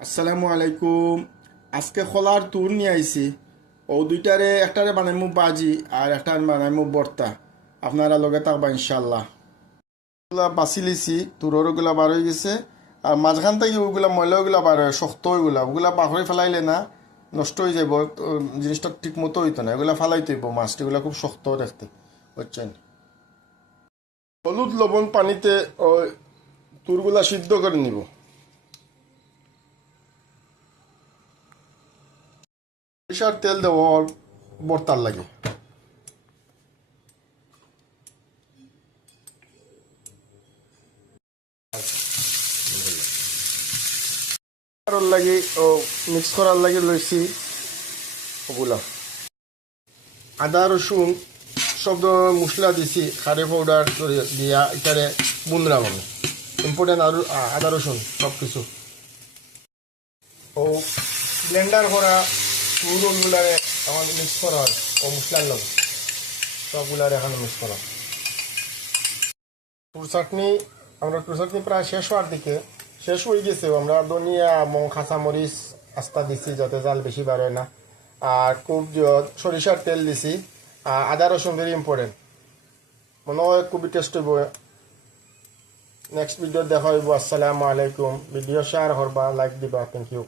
আসসালামু আলাইকুম। আজকে খোলার তুর নিয়ে আইছি। ও দুইটারে একটারে বানাইমু বাজি আর একটারে বানাইমু ভর্তা। আপনারা লগে থাকবা ইনশাল্লাহ। ওগুলা বাছি লিছি, তুরর ওগুলা বার হয়ে গেছে। আর মাঝখান থেকে ওগুলা ময়লা ওগুলা বার হয়, শক্ত ওইগুলা ওগুলা বাহরে ফেলাইলে না নষ্ট হয়ে যাব, জিনিসটা ঠিক মতো হইতো না। এগুলা ফালাইতে হইব, মাছটি এগুলা খুব শক্ত দেখতে বুঝছেন। হলুদ লবণ পানিতে ওই তুরগুলা সিদ্ধ করে নিব। সরিষার তেল দেবো ভর্তার লাগে। করার লাগে ও মিক্স করার লাগে লইছি ওগুলা আদা রসুন সব ধরনের মশলা দিছি, খারে পাউডার দিয়া এটারে বুনরাম আমি ইম্পর্টেন্ট। আর আদা রসুন সব কিছু ও ব্লেন্ডার করা চুরগুলারে আমার মিক্স করা হয় ও মশলার লগে সবগুলার এখানে মিক্স করা। টুর চাটনি আমরা টুর চাটনি প্রায় শেষ হওয়ার দিকে, শেষ হয়ে গেছে। আমরা ধনিয়া এবং কাঁচামরিচ আস্তা দিছি যাতে জাল বেশি বার হয় না। আর খুব সরিষার তেল দিছি। আর আদা রসুন ভেরি ইম্পর্টেন্ট, মনে হয় খুবই টেস্ট হইব। নেক্সট ভিডিও দেখা হইব। আসসালামু আলাইকুম। ভিডিও শেয়ার করবা, লাইক দিবা। Thank you.